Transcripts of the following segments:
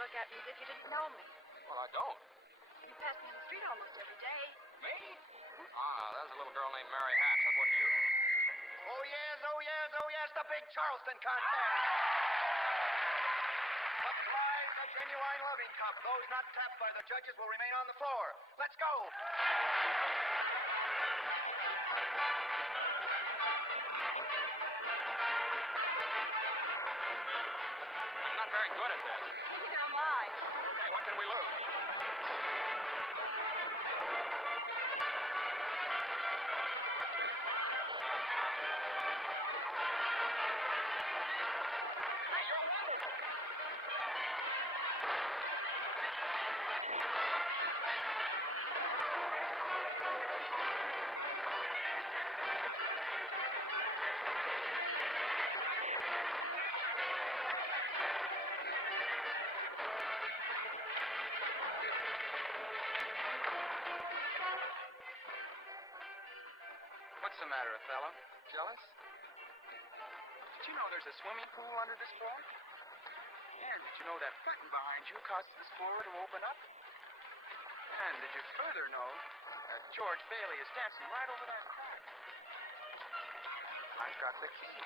look at me as if you didn't know me. Well, I don't. You pass me in the street almost every day. Me? There's a little girl named Mary Hatch. That wasn't you. Oh, yes, oh, yes, oh, yes, the big Charleston contest. Supplying the genuine loving cup. Those not tapped by the judges will remain on the floor. Let's go. I'm not very good at this. Neither am I. Hey, what can we lose? What's the matter, Othello? Jealous? Did you know there's a swimming pool under this floor? And did you know that button behind you causes this floor to open up? And did you further know that George Bailey is dancing right over that crack? I've got the key.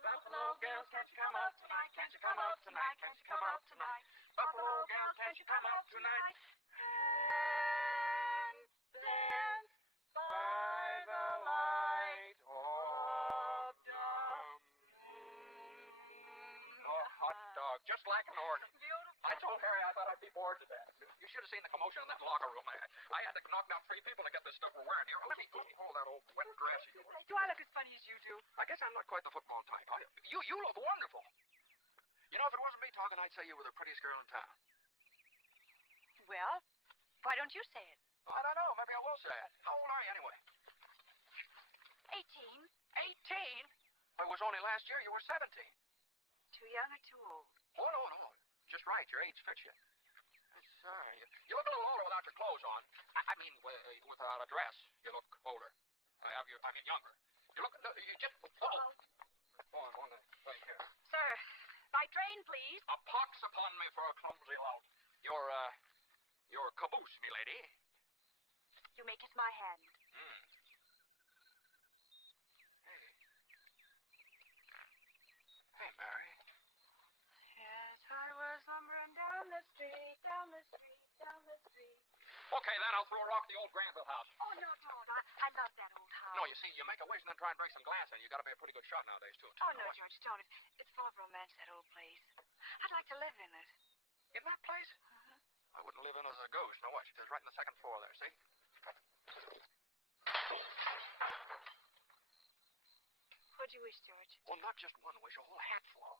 Buffalo girls, can't you come out tonight? Can't you come out tonight? Can't you come out tonight? Buffalo girls, can't you come out tonight? And dance by the light of dawn. Oh, hot dog. Just like an organ. Beautiful. I told Harry I thought I'd be bored to death. You should have seen the commotion in that locker room. I had to knock down 3 people to get this stuff we're wearing here. Let me hold that old wet dress of yours. Do I look as funny as you do? I guess I'm not quite the football type. You look wonderful. You know, if it wasn't me talking, I'd say you were the prettiest girl in town. Well, why don't you say it? I don't know. Maybe I will say it. How old are you anyway? 18. 18? Well, it was only last year you were 17. Too young or too old? Oh, no. Just right. Your age fits you. Sorry. You look a little older without your clothes on. I mean, without a dress. You look older. I mean, younger. You look... You just... Oh, one right here. Sir, by train, please. A pox upon me for a clumsy lout. Your caboose, milady. You may kiss my hand. Hey, Mary. Yes, I was lumbering down the street, down the street, down the street. Okay, then I'll throw a rock at the old Granville house. Oh, no, don't. I love that old house. No, you see, you make a wish and then try and break some glass in. You got to be a pretty good shot nowadays, too. Oh, no, George, don't. It's full of romance, that old place. I'd like to live in it. In that place? I wouldn't live in as a ghost. Now, watch. It's right in the second floor there, see? What'd you wish, George? Well, not just one wish, a whole hatful.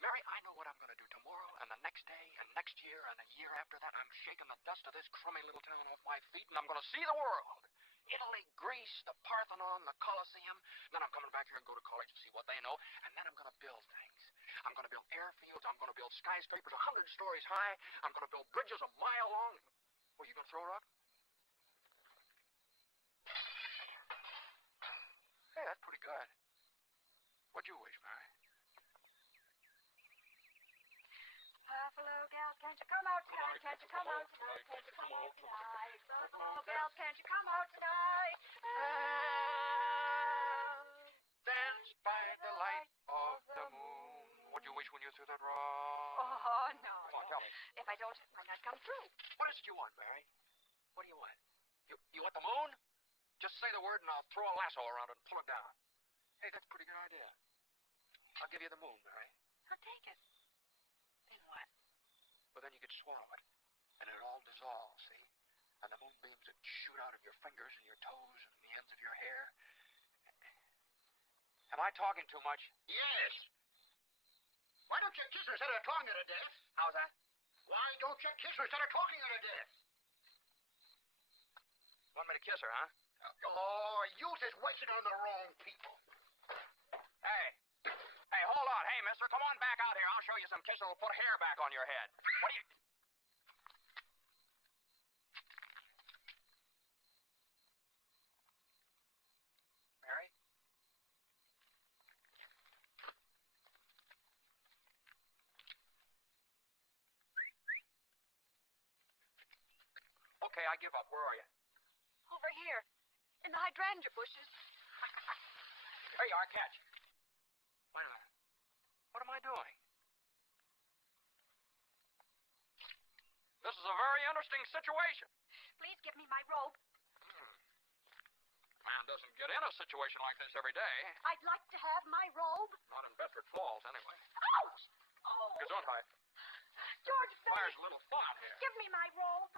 Mary, I know what I'm going to do tomorrow and the next day and next year and a year after that. I'm shaking the dust of this crummy little town off my feet, and I'm going to see the world. Italy, Greece, the Parthenon, the Colosseum. Then I'm coming back here and go to college to see what they know, and then I'm going to build things. I'm going to build airfields. I'm going to build skyscrapers 100 stories high. I'm going to build bridges a mile long. What, you going to throw a rock? Hey, that's pretty good. What'd you wish, Mary? Buffalo gals, can't you come out tonight? Can't you come out tonight? Can't you come out tonight? Buffalo gals, can't you come out tonight? that wrong? Oh, no. Come on, tell me. If I don't, it might not come true. What is it you want, Mary? What do you want? You want the moon? Just say the word and I'll throw a lasso around it and pull it down. Hey, that's a pretty good idea. I'll give you the moon, Mary. I'll take it. Then what? Well, then you could swallow it. And it all dissolves, see? And the moonbeams would shoot out of your fingers and your toes and the ends of your hair. Am I talking too much? Yes. Why don't you kiss her instead of talking her to death? How's that? Why don't you kiss her instead of talking her to death? Want me to kiss her, huh? Oh, you just wasting on the wrong people. Hey. Hey, hold on. Hey, mister, come on back out here. I'll show you some kisses that'll put hair back on your head. What do you... Mary? Okay, I give up. Where are you? Over here. In the hydrangea bushes. Here you are, catch. Wait a minute. What am I doing? This is a very interesting situation. Please give me my robe. Man doesn't get in a situation like this every day. I'd like to have my robe. Not in Bedford Falls, anyway. Ouch! Oh. Gesundheit. George, There's a little thought here. give me my robe.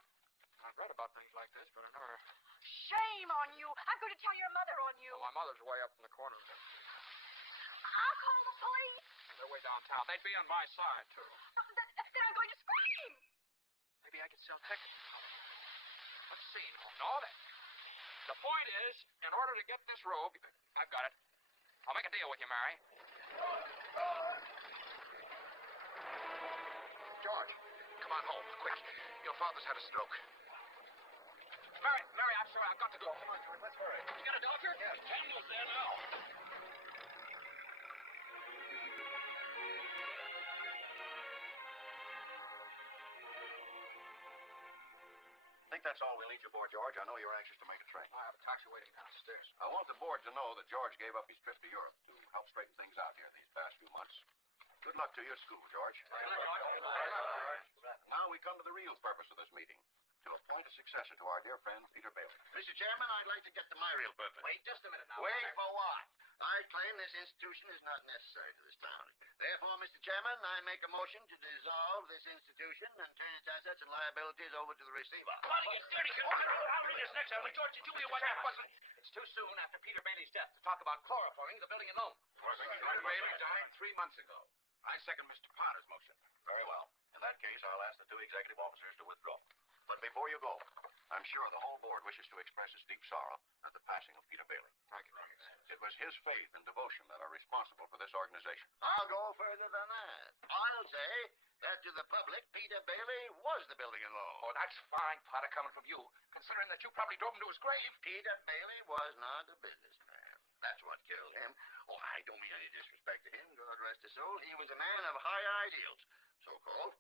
I've read about things like this, but I never... Shame on you. I'm going to tell your mother on you. Well, my mother's way up in the corner. I'll call the police. They're way downtown. They'd be on my side, too. Then I'm going to scream. Maybe I could sell tickets. Let's see. No, that... The point is, in order to get this robe... I've got it. I'll make a deal with you, Mary. George, come on home, quick. Your father's had a stroke. Mary, I'm sorry. I've got to go. Come on, George, let's hurry. You got a doctor? Yeah. Daniel's there now. I think that's all we'll need you for, George. I know you're anxious to make a train. I have a taxi waiting downstairs. I want the board to know that George gave up his trip to Europe to help straighten things out here these past few months. Good luck to you at school, George. Now we come to the real purpose of this meeting, to appoint a successor to our dear friend, Peter Bailey. Mr. Chairman, I'd like to get to my real purpose. Wait just a minute now. Wait for what? I claim this institution is not necessary to this town. Therefore, Mr. Chairman, I make a motion to dissolve this institution and turn its assets and liabilities over to the receiver. Bloody, you dirty kid. I'll read this next time. George, did you hear what that was? It's too soon after Peter Bailey's death to talk about chloroforming the building alone. Bailey died 3 months ago. I second Mr. Potter's motion. Very well. In that case, I'll ask the two executive officers to withdraw. But before you go, I'm sure the whole board wishes to express its deep sorrow at the passing of Peter Bailey. Thank you. It was his faith and devotion that are responsible for this organization. I'll go further than that. I'll say that to the public, Peter Bailey was the building and loan. Oh, that's fine, Potter, coming from you, considering that you probably drove him to his grave. Peter Bailey was not a businessman. That's what killed him. Oh, I don't mean any disrespect to him, God rest his soul. He was a man of high ideals, so-called.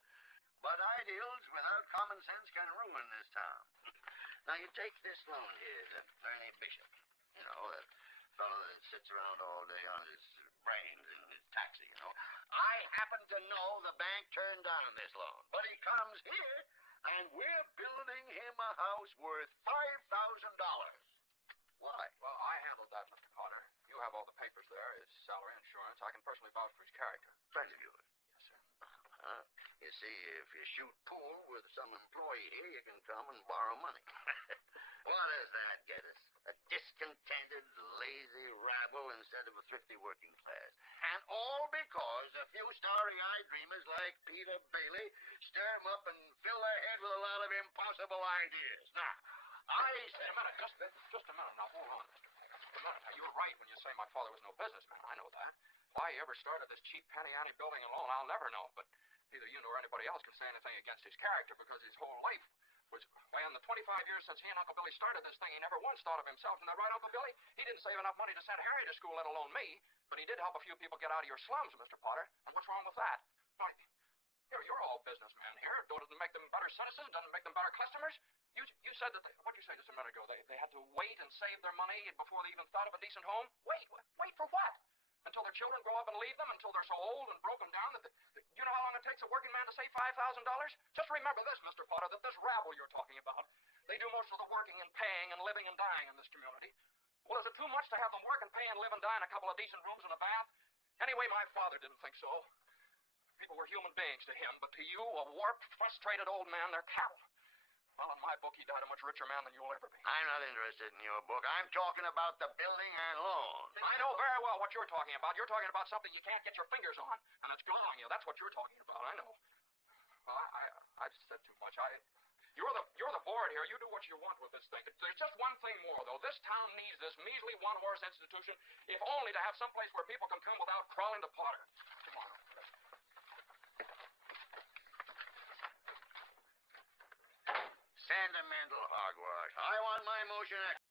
But ideals without common sense can ruin this town. Now, you take this loan here, that Ernie Bishop. You know, that fellow that sits around all day on his brains in his taxi, you know. I happen to know the bank turned down this loan. But he comes here, and we're building him a house worth $5,000. Why? Well, I handled that, Mr. Potter. You have all the papers there, his salary, insurance. I can personally vouch for his character. Friends of yours. Yes, sir. You see, if you shoot pool with some employee here, you can come and borrow money. What does that get us? A discontented, lazy rabble instead of a thrifty working class. And all because a few starry-eyed dreamers like Peter Bailey stir 'em up and fill their head with a lot of impossible ideas. Now, I say... Just a minute. Now, hold on, Mr. Just a minute. Now, you were right when you say my father was no businessman. I know that. Why he ever started this cheap penny-ante building alone, I'll never know. But neither you nor anybody else can say anything against his character because his whole life was... Why, in the 25 years since he and Uncle Billy started this thing, he never once thought of himself. Isn't that right, Uncle Billy? He didn't save enough money to send Harry to school, let alone me. But he did help a few people get out of your slums, Mr. Potter. And what's wrong with that? Why, you're all businessmen here. Doesn't it make them better citizens? Doesn't it make them better customers? You said that... What'd you say just a minute ago? They had to wait and save their money before they even thought of a decent home? Wait for what? until their children grow up and leave them, until they're so old and broken down that you know how long it takes a working man to save $5,000? Just remember this, Mr. Potter, that this rabble you're talking about, they do most of the working and paying and living and dying in this community. Well, is it too much to have them work and pay and live and die in a couple of decent rooms and a bath? Anyway, my father didn't think so. People were human beings to him, but to you, a warped, frustrated old man, they're cattle. Well, in my book, he died a much richer man than you'll ever be. I'm not interested in your book. I'm talking about the building and lawn. I know very well what you're talking about. You're talking about something you can't get your fingers on, and it's gone on you. That's what you're talking about. I know. Well, I've said too much. You're the board here. You do what you want with this thing. There's just one thing more, though. This town needs this measly one-horse institution, if only to have some place where people can come without crawling to Potter. Come on. Sentimental hogwash. I want my motion